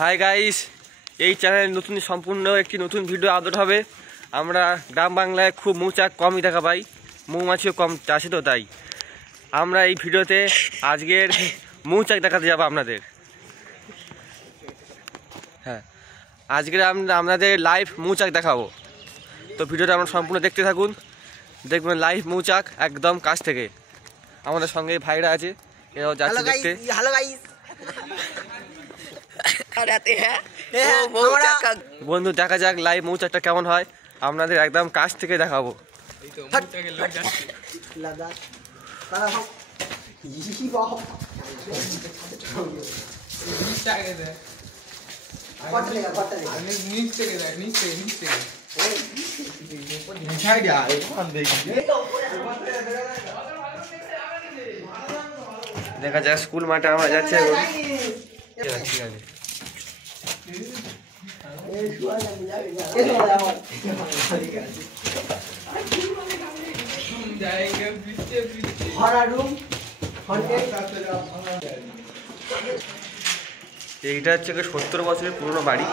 Hi guys, এই চ্যানেলে সম্পূর্ণ একটি নতুন ভিডিও আপলোড হবে। আমরা গ্রাম বাংলায় খুব মৌচাক কমই দেখা পাই, মৌমাছিও কম চাষে, তো তাই আমরা এই ভিডিওতে আজকের মৌচাক দেখাতে যাবো আপনাদের। হ্যাঁ, আজকের আমরা আপনাদের লাইভ মৌচাক দেখাবো, তো ভিডিওটা আমরা সম্পূর্ণ দেখতে থাকুন। দেখবেন লাইভ মৌচাক একদম কাছ থেকে। আমাদের সঙ্গে ভাইরা আছে, এরাও যাচ্ছে দেখতে। বন্ধু, দেখা যাক লাইভ মৌচাকটা কেমন হয়, আপনাদের একদম কাছ থেকে দেখাবো। দেখা যাক স্কুল মাঠে আমরা যাচ্ছি। ঠিক আছে, এইটা হচ্ছে 70 বছরের পুরনো বাড়ি।